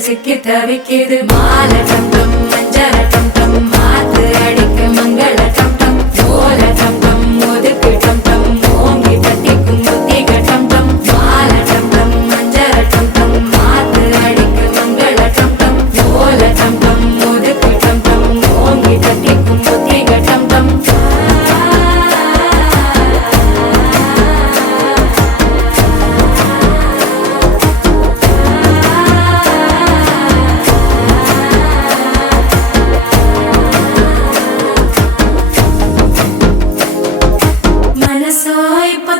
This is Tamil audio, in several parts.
சிக்கி தவிக்குது மால டம் டம் மஞ்சள டம் டம் மாத்து அடிக்க மங்கள டம் டம் ஓல டம் டம் ஒதுக்கு டம் டம் ஓங்கி தட்டிக்கும் புத்திக டம் டம் மால டம் டம் மஞ்சள டம் டம் மாத்து அடிக்க மங்கள டம் டம் ஓல டம் டம் ஒதுக்கு டம் டம் ஓங்கி தட்டிக்கும் புத்திக டம் டம்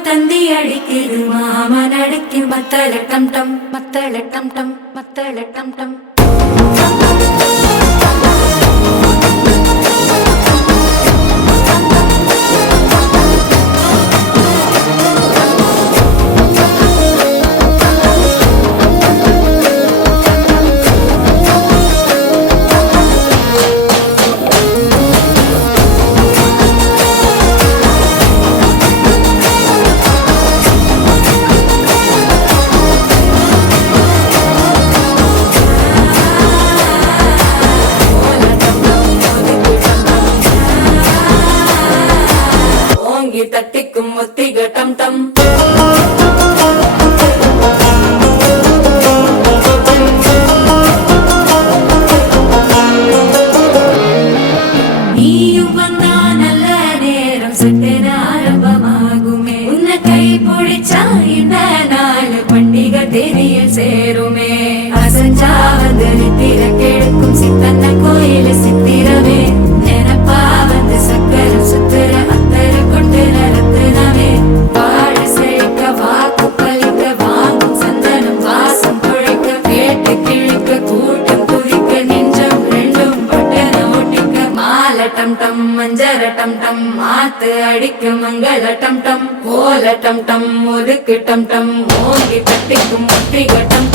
தந்தி அடிக்குது மாமன் அடிக்கு மத்தள டம் டம் மத்தள டம் டம் மத்தள டம் டம் தட்டிக்கும் ஒத்திக டம் டம் நீயும் வந்தா நல்ல நேரம் சட்டென ஆரம்பமாகுமே உன்னை கை பிடிச்சா இந்த நாள் பண்டிகை தேதியில் சேருமே அசஞ்சா வந்து நித்திர கெடுக்கும் சித்தன்ன கோயில சித்திரமே நினைப்பா வந்து சக்கரம் சுத்துற அத்தரு கொண்டு நடத்துனவே வாழ செழிக்க வாக்கு பலிக்க வாங்கும் சந்தனம் வாசம் குழைக்க கேட்டு கிழிக்க கூட்டம் குதிக்க நெஞ்சம் ரெண்டும் பட்டன ஒட்டிக்க மால டம் டம் மஞ்சர டம் டம் மாத்து அடிக்க மங்கள டம் டம் ஓல டம் டம் ஒதுக்கு டம் டம் ஓங்கி தட்டிக்கும் ஒத்திக டம்